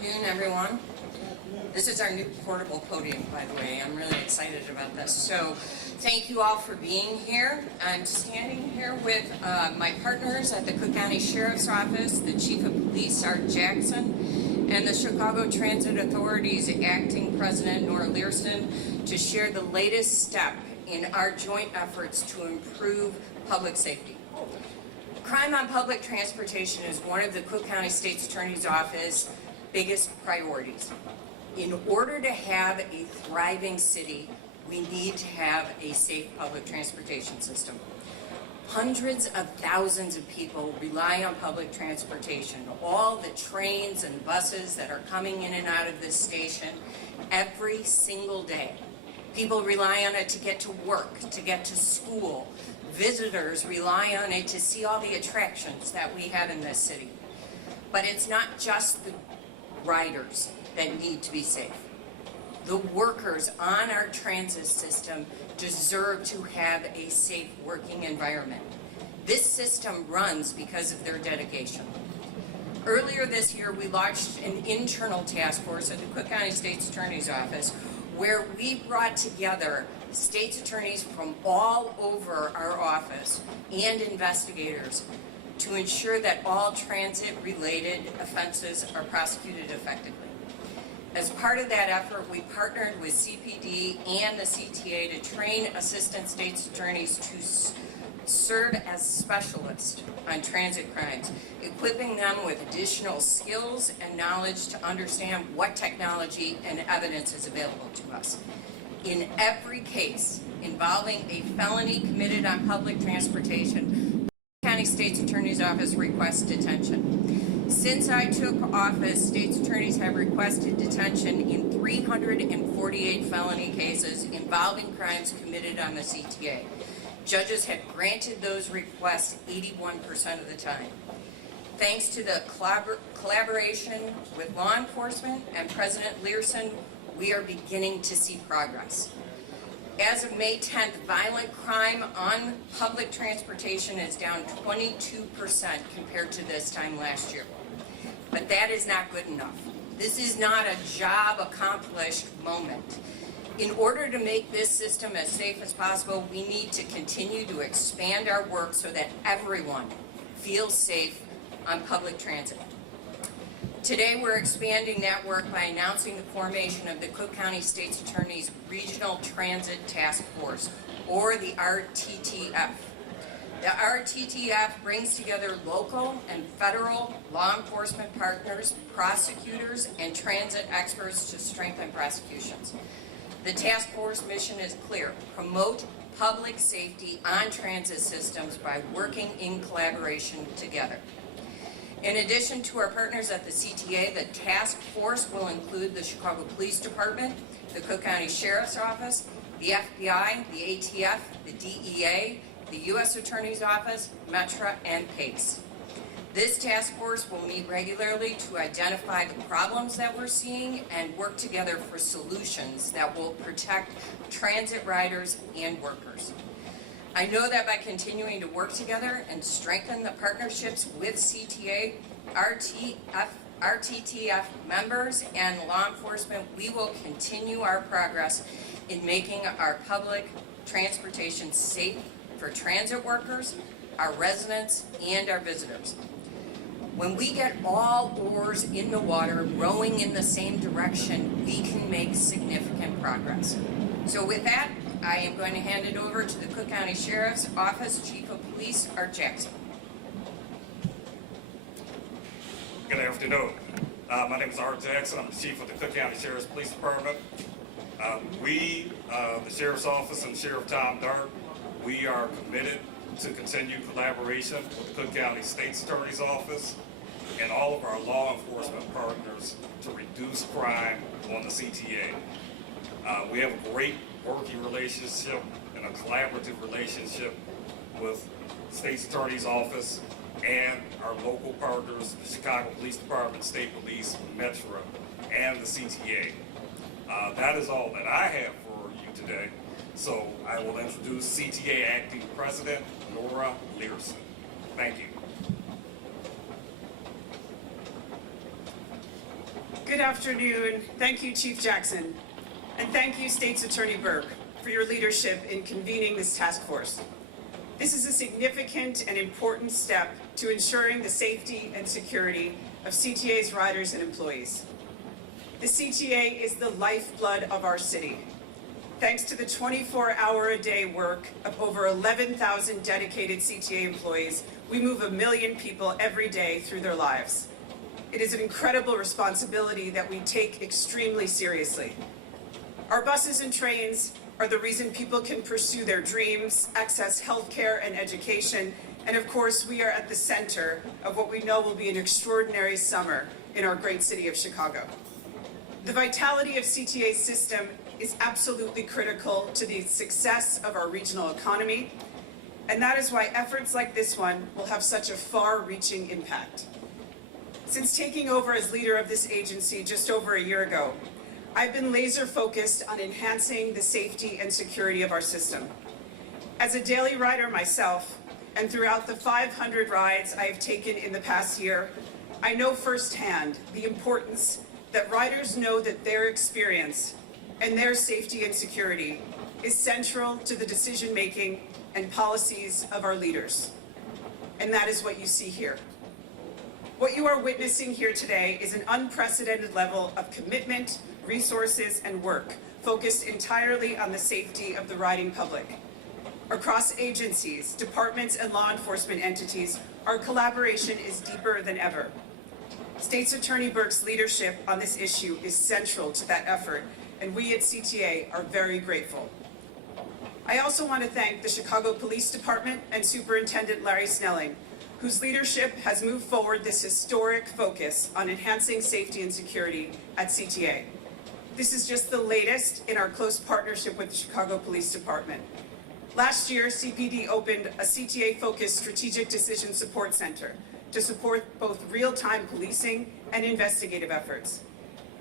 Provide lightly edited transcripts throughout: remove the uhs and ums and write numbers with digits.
afternoon, everyone. This is our new portable podium, by the way. I'm really excited about this. So thank you all for being here. I'm standing here with my partners at the Cook County Sheriff's Office, the Chief of Police, Art Jackson, and the Chicago Transit Authority's Acting President, Nora Learson, to share the latest step in our joint efforts to improve public safety. Crime on public transportation is one of the Cook County State's Attorney's Office's biggest priorities. In order to have a thriving city, we need to have a safe public transportation system. Hundreds of thousands of people rely on public transportation, all the trains and buses that are coming in and out of this station every single day. People rely on it to get to work, to get to school. Visitors rely on it to see all the attractions that we have in this city. But it's not just the riders that need to be safe. The workers on our transit system deserve to have a safe working environment. This system runs because of their dedication. Earlier this year, we launched an internal task force at the Cook County State's Attorney's Office where we brought together state's attorneys from all over our office and investigators to ensure that all transit-related offenses are prosecuted effectively. As part of that effort, we partnered with CPD and the CTA to train assistant state's attorneys to serve as specialists on transit crimes, equipping them with additional skills and knowledge to understand what technology and evidence is available to us. In every case involving a felony committed on public transportation, the County State's Attorney's Office requests detention. Since I took office, state's attorneys have requested detention in 348 felony cases involving crimes committed on the CTA. Judges have granted those requests 81% of the time. Thanks to the collaboration with law enforcement and President Learson, we are beginning to see progress. As of May 10th, violent crime on public transportation is down 22% compared to this time last year. But that is not good enough. This is not a job accomplished moment. In order to make this system as safe as possible, we need to continue to expand our work so that everyone feels safe on public transit. Today, we're expanding that work by announcing the formation of the Cook County State's Attorney's Regional Transit Task Force, or the RTTF. The RTTF brings together local and federal law enforcement partners, prosecutors, and transit experts to strengthen prosecutions. The task force mission is clear: promote public safety on transit systems by working in collaboration together. In addition to our partners at the CTA, the task force will include the Chicago Police Department, the Cook County Sheriff's Office, the FBI, the ATF, the DEA, the U.S. Attorney's Office, Metra, and PACE. This task force will meet regularly to identify the problems that we're seeing and work together for solutions that will protect transit riders and workers. I know that by continuing to work together and strengthen the partnerships with CTA, RTTF members, and law enforcement, we will continue our progress in making our public transportation safe for transit workers, our residents, and our visitors. When we get all oars in the water, rowing in the same direction, we can make significant progress. So with that, I am going to hand it over to the Cook County Sheriff's Office Chief of Police, Art Jackson. Good afternoon. My name is Art Jackson. I'm the Chief of the Cook County Sheriff's Police Department. The Sheriff's Office and Sheriff Tom Dart, we are committed to continue collaboration with the Cook County State's Attorney's Office and all of our law enforcement partners to reduce crime on the CTA. We have a great working relationship and a collaborative relationship with State's Attorney's Office and our local partners, the Chicago Police Department, State Police, Metro, and the CTA. That is all that I have for you today. So I will introduce CTA Acting President, Nora Learson. Thank you. Good afternoon. Thank you, Chief Jackson. And thank you, State's Attorney Burke, for your leadership in convening this task force. This is a significant and important step to ensuring the safety and security of CTA's riders and employees. The CTA is the lifeblood of our city. Thanks to the 24-hour-a-day work of over 11,000 dedicated CTA employees, we move 1 million people every day through their lives. It is an incredible responsibility that we take extremely seriously. Our buses and trains are the reason people can pursue their dreams, access healthcare and education, and of course, we are at the center of what we know will be an extraordinary summer in our great city of Chicago. The vitality of CTA's system is absolutely critical to the success of our regional economy, and that is why efforts like this one will have such a far-reaching impact. Since taking over as leader of this agency just over a year ago, I've been laser-focused on enhancing the safety and security of our system. As a daily rider myself, and throughout the 500 rides I have taken in the past year, I know firsthand the importance that riders know that their experience and their safety and security is central to the decision-making and policies of our leaders. And that is what you see here. What you are witnessing here today is an unprecedented level of commitment, resources, and work focused entirely on the safety of the riding public. Across agencies, departments, and law enforcement entities, our collaboration is deeper than ever. State's Attorney Burke's leadership on this issue is central to that effort, and we at CTA are very grateful. I also want to thank the Chicago Police Department and Superintendent Larry Snelling, whose leadership has moved forward this historic focus on enhancing safety and security at CTA. This is just the latest in our close partnership with the Chicago Police Department. Last year, CPD opened a CTA-focused Strategic Decision Support Center to support both real-time policing and investigative efforts.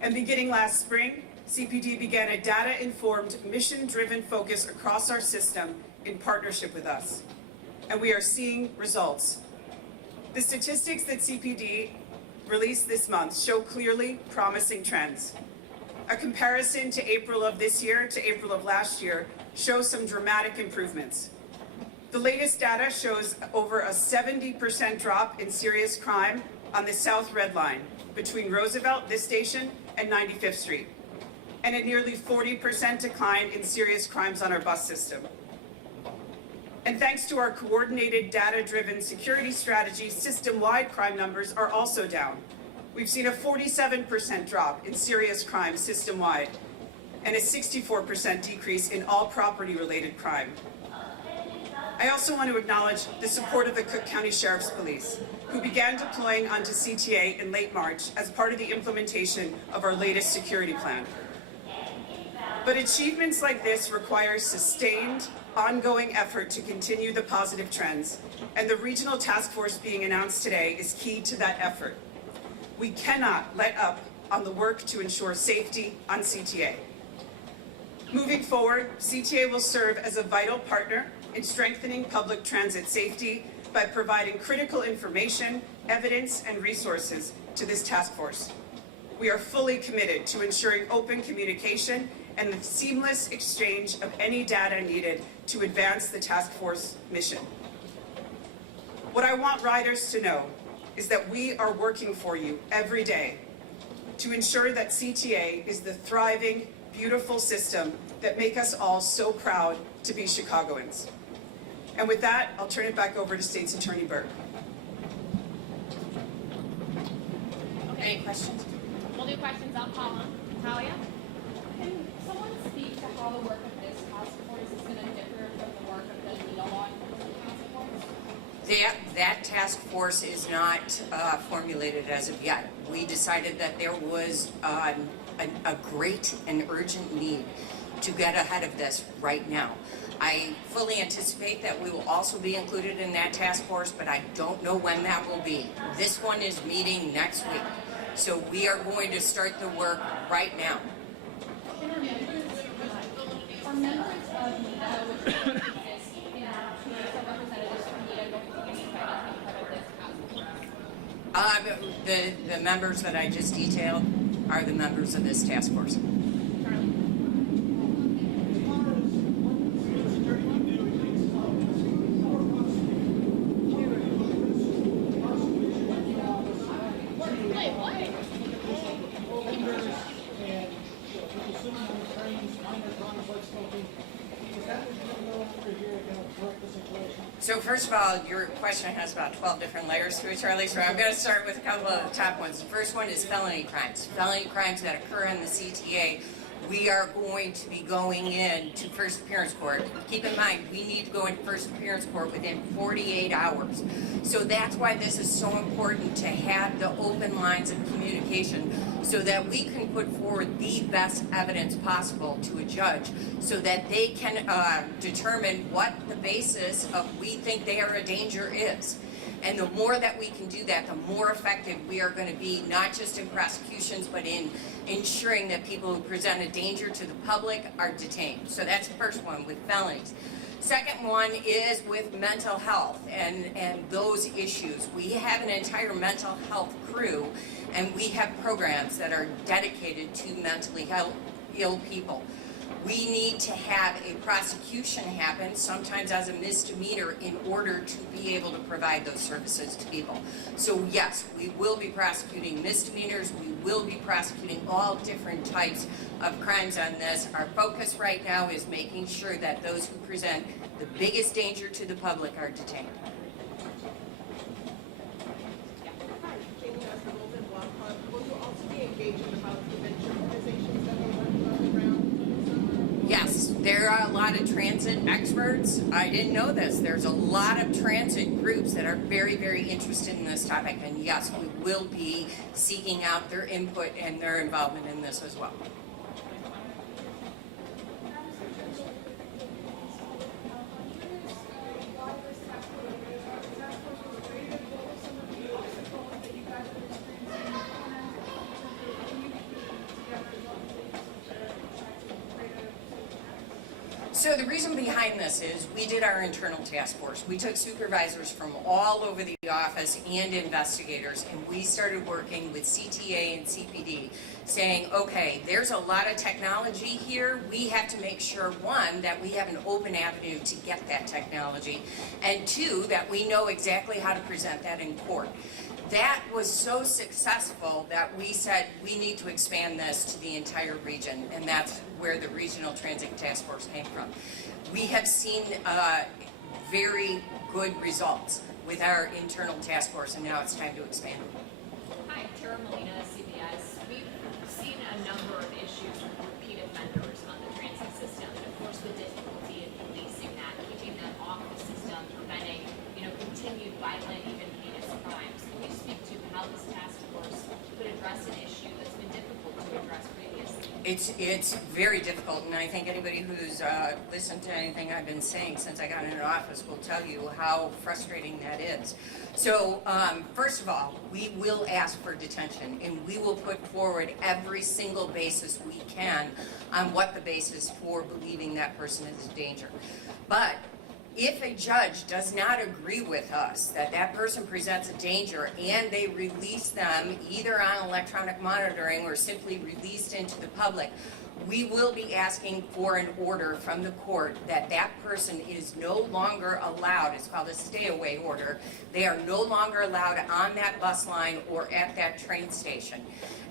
And beginning last spring, CPD began a data-informed, mission-driven focus across our system in partnership with us. And we are seeing results. The statistics that CPD released this month show clearly promising trends. A comparison to April of this year to April of last year shows some dramatic improvements. The latest data shows over a 70% drop in serious crime on the South Red Line between Roosevelt, this station, and 95th Street, and a nearly 40% decline in serious crimes on our bus system. And thanks to our coordinated data-driven security strategy, system-wide crime numbers are also down. We've seen a 47% drop in serious crime system-wide and a 64% decrease in all property-related crime. I also want to acknowledge the support of the Cook County Sheriff's Police, who began deploying onto CTA in late March as part of the implementation of our latest security plan. But achievements like this require sustained, ongoing effort to continue the positive trends, and the regional task force being announced today is key to that effort. We cannot let up on the work to ensure safety on CTA. Moving forward, CTA will serve as a vital partner in strengthening public transit safety by providing critical information, evidence, and resources to this task force. We are fully committed to ensuring open communication and the seamless exchange of any data needed to advance the task force mission. What I want riders to know is that we are working for you every day to ensure that CTA is the thriving, beautiful system that make us all so proud to be Chicagoans. And with that, I'll turn it back over to State's Attorney Burke. Any questions? We'll do questions. I'll call them. Talia? Can someone speak to how the work of this task force is going to differ from the work of the NEO law enforcement task force? That task force is not formulated as of yet. We decided that there was a great and urgent need to get ahead of this right now. I fully anticipate that we will also be included in that task force, but I don't know when that will be. This one is meeting next week, so we are going to start the work right now. Are members of NEO, which exist in our community, so representatives from NEO, going to be invited to be part of this task force? The members that I just detailed, are the members of this task force. Charlie? Wait, what? So first of all, your question has about 12 different layers to it, Charlie, so I'm going to start with a couple of the top ones. The first one is felony crimes. Felony crimes that occur in the CTA. We are going to be going in to first appearance court. Keep in mind, we need to go into first appearance court within 48 hours. So that's why this is so important to have the open lines of communication so that we can put forward the best evidence possible to a judge so that they can determine what the basis of we think they are a danger is. And the more that we can do that, the more effective we are going to be, not just in prosecutions, but in ensuring that people who present a danger to the public are detained. So that's the first one with felonies. Second one is with mental health and those issues. We have an entire mental health crew, and we have programs that are dedicated to mentally ill people. We need to have a prosecution happen, sometimes as a misdemeanor, in order to be able to provide those services to people. So yes, we will be prosecuting misdemeanors. We will be prosecuting all different types of crimes on this. Our focus right now is making sure that those who present the biggest danger to the public are detained. Will you also be engaging the violence prevention organizations that are working on the ground? Yes, there are a lot of transit experts. I didn't know this. There's a lot of transit groups that are very, very interested in this topic. And yes, we will be seeking out their input and their involvement in this as well. So the reason behind this is we did our internal task force. We took supervisors from all over the office and investigators, and we started working with CTA and CPD saying, okay, there's a lot of technology here. We have to make sure, one, that we have an open avenue to get that technology, and two, that we know exactly how to present that in court. That was so successful that we said we need to expand this to the entire region, and that's where the Regional Transit Task Force came from. We have seen very good results with our internal task force, and now it's time to expand. Hi, Tara Molina, CBS. We've seen a number of issues with repeat offenders on the transit system, and of course the difficulty in policing that, keeping them off the system, preventing, continued violent, even heinous crimes. Can you speak to how this task force could address an issue that's been difficult to address previously? It's very difficult, and I think anybody who's listened to anything I've been saying since I got into office will tell you how frustrating that is. So, first of all, we will ask for detention, and we will put forward every single basis we can on what the basis for believing that person is a danger. But if a judge does not agree with us that that person presents a danger and they release them either on electronic monitoring or simply released into the public, we will be asking for an order from the court that that person is no longer allowed. It's called a stay-away order. They are no longer allowed on that bus line or at that train station.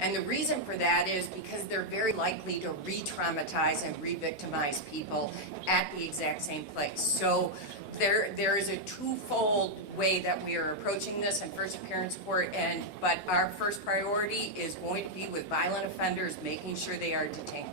And the reason for that is because they're very likely to re-traumatize and re-victimize people at the exact same place. So there is a twofold way that we are approaching this in first appearance court, but our first priority is going to be with violent offenders, making sure they are detained.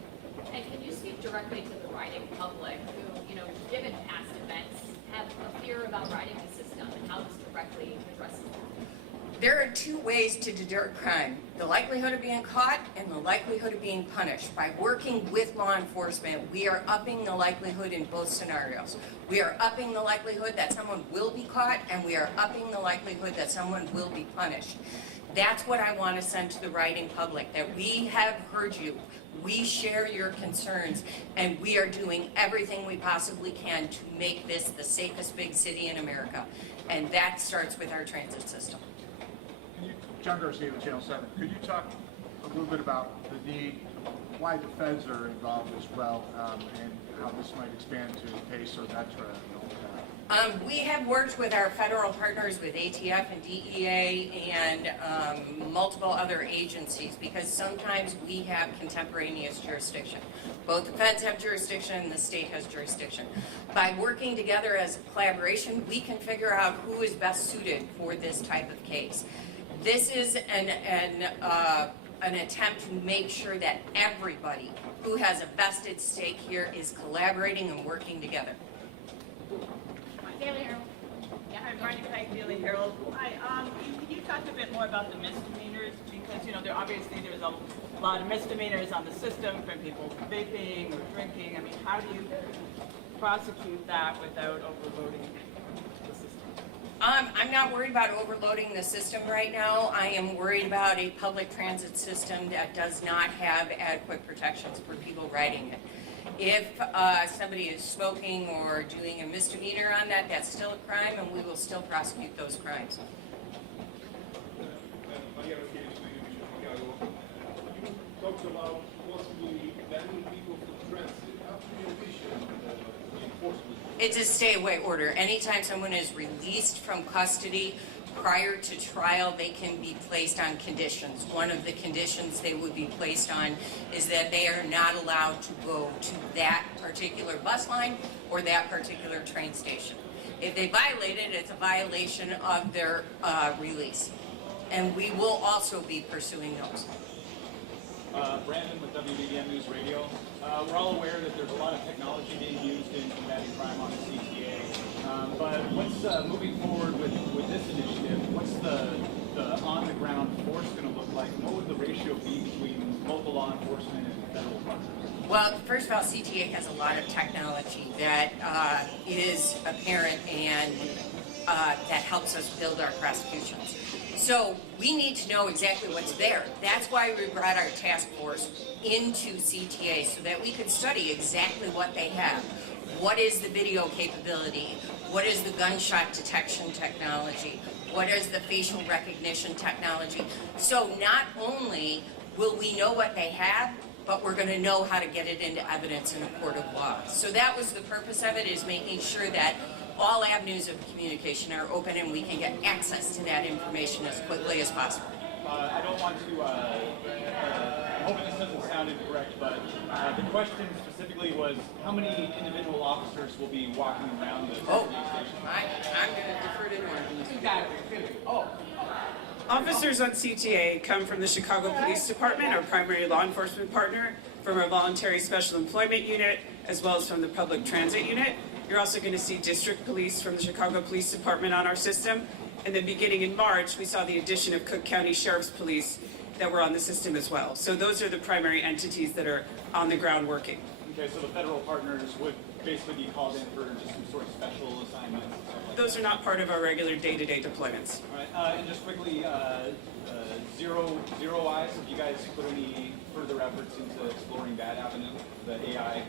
And can you speak directly to the riding public who, given past events, have a fear about riding the system, and how this directly addresses that? There are two ways to deter crime: the likelihood of being caught and the likelihood of being punished. By working with law enforcement, we are upping the likelihood in both scenarios. We are upping the likelihood that someone will be caught, and we are upping the likelihood that someone will be punished. That's what I want to send to the riding public, that we have heard you, we share your concerns, and we are doing everything we possibly can to make this the safest big city in America. And that starts with our transit system. John Garcia with Channel 7. Could you talk a little bit about the need, why the feds are involved as well, and how this might expand to PACE or Metra and all that. We have worked with our federal partners with ATF and DEA and multiple other agencies because sometimes we have contemporaneous jurisdiction. Both the feds have jurisdiction and the state has jurisdiction. By working together as a collaboration, we can figure out who is best suited for this type of case. This is an attempt to make sure that everybody who has a vested stake here is collaborating and working together. Daily Herald. Yeah, Hi, Marty Pike, Daily Herald. Hi, can you talk a bit more about the misdemeanors? Because, there obviously there's a lot of misdemeanors on the system from people vaping or drinking. I mean, how do you prosecute that without overloading the system? I'm not worried about overloading the system right now. I am worried about a public transit system that does not have adequate protections for people riding it. If somebody is smoking or doing a misdemeanor on that, that's still a crime, and we will still prosecute those crimes. You talked about possibly banning people from transit. How do you envision the enforcement? It's a stay-away order. Anytime someone is released from custody prior to trial, they can be placed on conditions. One of the conditions they would be placed on is that they are not allowed to go to that particular bus line or that particular train station. If they violate it, it's a violation of their release. And we will also be pursuing those. Brandon with WBBM News Radio. We're all aware that there's a lot of technology being used in combating crime on the CTA. But what's moving forward with this initiative? What's the on-the-ground force going to look like? What would the ratio be between local law enforcement and federal partners? Well, first of all, CTA has a lot of technology that is apparent and that helps us build our prosecutions. So we need to know exactly what's there. That's why we brought our task force into CTA so that we could study exactly what they have. What is the video capability? What is the gunshot detection technology? What is the facial recognition technology? So not only will we know what they have, but we're going to know how to get it into evidence in a court of law. So that was the purpose of it, is making sure that all avenues of communication are open and we can get access to that information as quickly as possible. I don't want to, I hope this doesn't sound incorrect, but the question specifically was how many individual officers will be walking around the station? I'm going to defer to Norm. Oh. Officers on CTA come from the Chicago Police Department, our primary law enforcement partner, from our voluntary special employment unit, as well as from the public transit unit. You're also going to see district police from the Chicago Police Department on our system. And then beginning in March, we saw the addition of Cook County Sheriff's Police that were on the system as well. So those are the primary entities that are on the ground working. Okay, so the federal partners would basically be called in for just some sort of special assignments and stuff like Those are not part of our regular day-to-day deployments. All right, and just quickly, Zero Eyes, have you guys put any further efforts into exploring that avenue, the AI?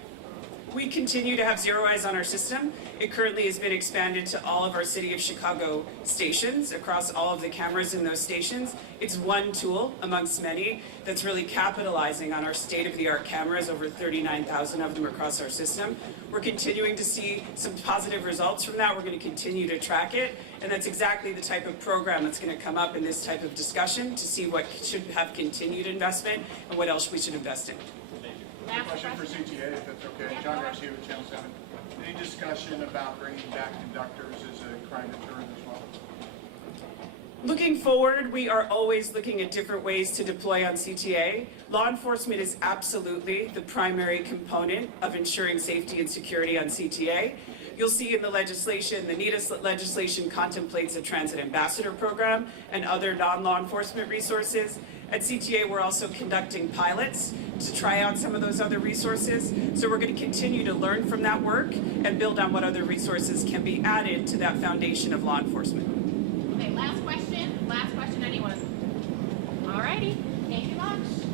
We continue to have Zero Eyes on our system. It currently has been expanded to all of our City of Chicago stations, across all of the cameras in those stations. It's one tool amongst many that's really capitalizing on our state-of-the-art cameras, over 39,000 of them across our system. We're continuing to see some positive results from that. We're going to continue to track it, and that's exactly the type of program that's going to come up in this type of discussion to see what should have continued investment and what else we should invest in. Question for CTA, if that's okay. John Garcia with Channel 7. Any discussion about bringing back conductors as a crime deterrent as well? Looking forward, we are always looking at different ways to deploy on CTA. Law enforcement is absolutely the primary component of ensuring safety and security on CTA. You'll see in the legislation, the NETA legislation contemplates a transit ambassador program and other non-law enforcement resources. At CTA, we're also conducting pilots to try out some of those other resources. So we're going to continue to learn from that work and build on what other resources can be added to that foundation of law enforcement. Okay, last question, anyone? Alrighty, thank you much.